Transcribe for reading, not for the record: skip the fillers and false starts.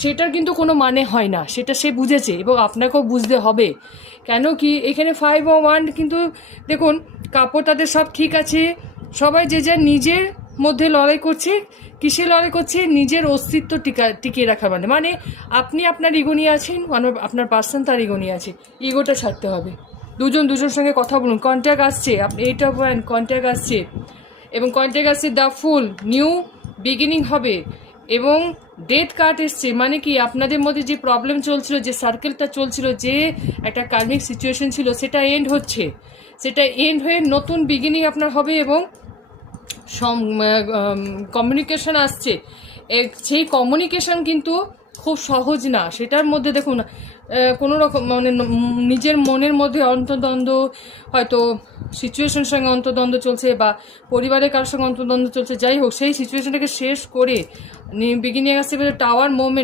সেটার কিন্তু কোনো মানে হয় না, সেটা সে বুঝেছে এবং আপনাকেও বুঝতে হবে। কেন কি এখানে 5 ও 1 কিন্তু দেখুন কাপড় তাদের সব ঠিক আছে, সবাই যে যার নিজের মধ্যে লড়াই করছে। কিসে লড়াই করছে? নিজের অস্তিত্ব টিকিয়ে রাখার মানে আপনি আপনার ইগো নিয়ে আছেন, আপনার পার্সন তার ইগো নিয়ে আছে। ইগোটা ছাড়তে হবে। দুজনের সঙ্গে কথা বলুন। কন্ট্যাক্ট আসছে, আপনি 8 অফ ওয়ান্ড কন্ট্যাক্ট আসছে এবং কন্ট্যাক্ট আসছে দ্য ফুল, নিউ বিগিনিং হবে এবং ডেথ কার্ড এসছে। মানে কি আপনাদের মধ্যে যে প্রবলেম চলছিল, যে সার্কেলটা চলছিল, যে একটা কার্মিক সিচুয়েশন ছিল, সেটা এন্ড হচ্ছে। সেটা এন্ড হয়ে নতুন বিগিনিং আপনার হবে এবং কমিউনিকেশন আসছে। সেই কমিউনিকেশন কিন্তু খুব সহজ না। সেটার মধ্যে দেখুন কোনো রকম নিজের মনের মধ্যে অন্তর্দ্বন্দ্ব, হয়তো সিচুয়েশনের সঙ্গে অন্তর্দ্বন্দ্ব চলছে বা পরিবারের কারোর সঙ্গে অন্তর্দ্বন্দ্ব চলছে, যাই হোক সেই সিচুয়েশনটাকে শেষ করে বিগিনিং আসছে টাওয়ার মোমেন্ট।